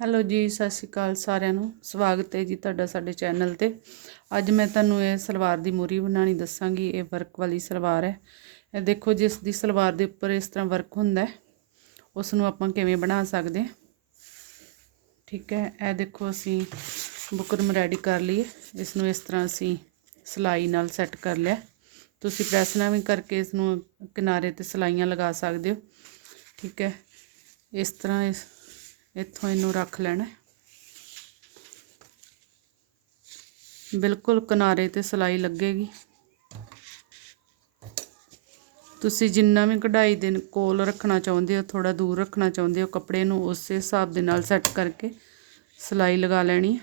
Hello ਜੀ, ਸਤਿ ਸ਼੍ਰੀ ਅਕਾਲ ਸਾਰਿਆਂ ਨੂੰ। ਸਵਾਗਤ ਹੈ ਜੀ ਤੁਹਾਡਾ ਸਾਡੇ ਚੈਨਲ ਤੇ। ਅੱਜ ਮੈਂ ਤੁਹਾਨੂੰ ਇਹ ਸਲਵਾਰ ਦੀ ਮੂਰੀ ਬਣਾਉਣੀ ਦੱਸਾਂਗੀ। ਇਹ ਵਰਕ ਵਾਲੀ ਸਲਵਾਰ ਹੈ। ਇਹ ਦੇਖੋ ਜਿਸ ਦੀ ਸਲਵਾਰ ਦੇ ਉੱਪਰ ਇਸ ਤਰ੍ਹਾਂ ਵਰਕ ਹੁੰਦਾ ਹੈ। ਉਸ ਨੂੰ ਆਪਾਂ ਕਿਵੇਂ ਬਣਾ ਸਕਦੇ ਹਾਂ? ਠੀਕ ਹੈ, ਇਹ ਦੇਖੋ ਅਸੀਂ ਬੁਕਰਮ ਰੈਡੀ ਕਰ ਲਈ ਇਸ ਨੂੰ ਇਸ ਤਰ੍ਹਾਂ ਅਸੀਂ ਸਲਾਈ ਨਾਲ ਸੈੱਟ ਕਰ ਲਿਆ। ਤੁਸੀਂ ਪ੍ਰੈਸ ਨਾਲ ਵੀ ਕਰਕੇ ਇਸ ਨੂੰ ਕਿਨਾਰੇ ਤੇ ਸਲਾਈਆਂ ਲਗਾ ਸਕਦੇ ਹੋ। ਠੀਕ ਹੈ, ਇਸ ਤਰ੍ਹਾਂ ਇਸ ਇੱਥੋਂ ਇਹਨੂੰ ਰੱਖ ਲੈਣਾ ਬਿਲਕੁਲ ਕਿਨਾਰੇ ਤੇ ਸਲਾਈ ਲੱਗੇਗੀ। ਤੁਸੀਂ ਜਿੰਨਾ ਵੀ ਕਢਾਈ ਦੇ ਕੋਲ ਰੱਖਣਾ ਚਾਹੁੰਦੇ ਹੋ ਥੋੜਾ ਦੂਰ ਰੱਖਣਾ ਚਾਹੁੰਦੇ ਹੋ, ਕੱਪੜੇ ਨੂੰ ਉਸੇ ਹਿਸਾਬ ਦੇ ਨਾਲ ਸੈੱਟ ਕਰਕੇ ਸਲਾਈ ਲਗਾ ਲੈਣੀ ਹੈ।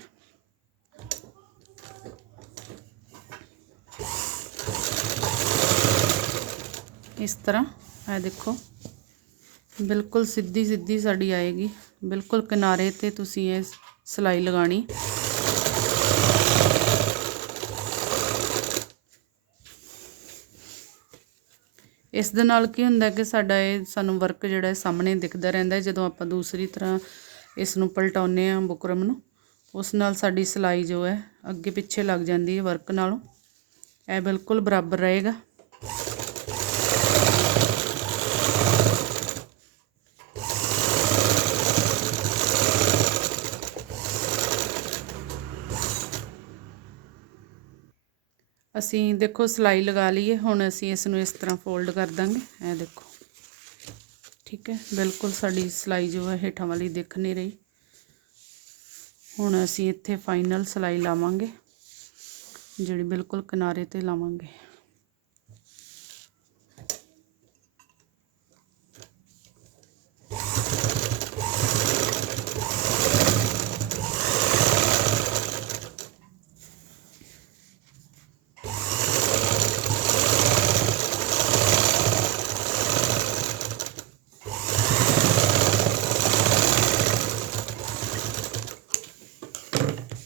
ਇਸ ਤਰ੍ਹਾਂ, ਇਹ ਦੇਖੋ, ਬਿਲਕੁਲ ਸਿੱਧੀ ਸਿੱਧੀ ਸਾਡੀ ਆਏਗੀ। ਬਿਲਕੁਲ ਕਿਨਾਰੇ ਤੇ ਤੁਸੀਂ ਇਹ ਸਲਾਈ ਲਗਾਣੀ ਇਸ ਦੇ ਨਾਲ ਕੀ ਹੁੰਦਾ ਕਿ ਸਾਡਾ ਇਹ ਸਾਨੂੰ ਵਰਕ ਜਿਹੜਾ ਹੈ ਸਾਹਮਣੇ ਦਿਖਦਾ ਰਹਿੰਦਾ ਜਦੋਂ ਆਪਾਂ ਦੂਸਰੀ ਤਰ੍ਹਾਂ ਇਸ ਨੂੰ ਪਲਟਾਉਂਦੇ ਆ ਬੁਕਰਮ ਨੂੰ, ਉਸ ਨਾਲ ਸਾਡੀ ਸਲਾਈ ਜੋ ਹੈ ਅੱਗੇ ਪਿੱਛੇ ਲੱਗ ਜਾਂਦੀ ਹੈ ਵਰਕ ਨਾਲੋਂ। ਇਹ ਬਿਲਕੁਲ ਬਰਾਬਰ ਰਹੇਗਾ। ਅਸੀਂ ਦੇਖੋ ਸਲਾਈ ਲਗਾ ਲਈਏ, ਹੁਣ ਅਸੀਂ ਇਸ ਨੂੰ ਇਸ ਤਰ੍ਹਾਂ ਫੋਲਡ ਕਰ ਦਾਂਗੇ। ਇਹ ਦੇਖੋ। ਠੀਕ ਹੈ, ਬਿਲਕੁਲ ਸਾਡੀ ਸਲਾਈ ਜੋ ਹੈ, ਹੇਠਾਂ ਵਾਲੀ ਦਿਖ ਨਹੀਂ ਰਹੀ। ਹੁਣ ਅਸੀਂ ਇੱਥੇ ਫਾਈਨਲ ਸਲਾਈ ਲਾਵਾਂਗੇ, ਜਿਹੜੀ ਬਿਲਕੁਲ ਕਿਨਾਰੇ ਤੇ ਲਾਵਾਂਗੇ।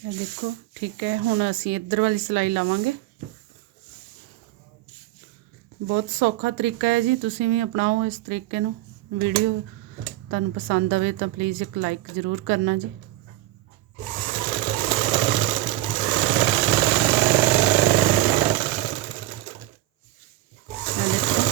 ਇਹ ਦੇਖੋ, ਠੀਕ ਹੈ। ਹੁਣ ਅਸੀਂ ਇੱਧਰ ਵਾਲੀ ਸਿਲਾਈ ਲਾਵਾਂਗੇ। ਬਹੁਤ ਸੌਖਾ ਤਰੀਕਾ ਹੈ ਜੀ, ਤੁਸੀਂ ਵੀ ਅਪਣਾਓ ਇਸ ਤਰੀਕੇ ਨੂੰ। ਵੀਡੀਓ ਤੁਹਾਨੂੰ ਪਸੰਦ ਆਵੇ ਤਾਂ ਪਲੀਜ਼ ਇੱਕ ਲਾਈਕ ਜ਼ਰੂਰ ਕਰਨਾ ਜੀ ਇਹ ਦੇਖੋ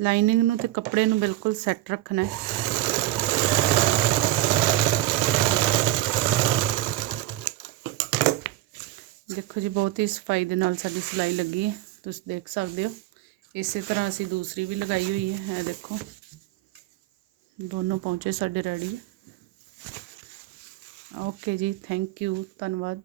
ਲਾਈਨਿੰਗ ਨੂੰ ਤੇ ਕੱਪੜੇ ਨੂੰ ਬਿਲਕੁਲ ਸੈੱਟ ਰੱਖਣਾ ਹੈ। ਦੇਖੋ ਜੀ, ਬਹੁਤ ਹੀ ਸਫ਼ਾਈ ਦੇ ਨਾਲ ਸਾਡੀ ਸਿਲਾਈ ਲੱਗੀ ਹੈ। ਤੁਸੀਂ ਦੇਖ ਸਕਦੇ ਹੋ, ਇਸੇ ਤਰ੍ਹਾਂ ਅਸੀਂ ਦੂਸਰੀ ਵੀ ਲਗਾਈ ਹੋਈ ਹੈ। ਇਹ ਦੇਖੋ, ਦੋਨੋਂ ਪਹੁੰਚੇ ਸਾਡੇ ready. Okay ji, thank you, ਧੰਨਵਾਦ।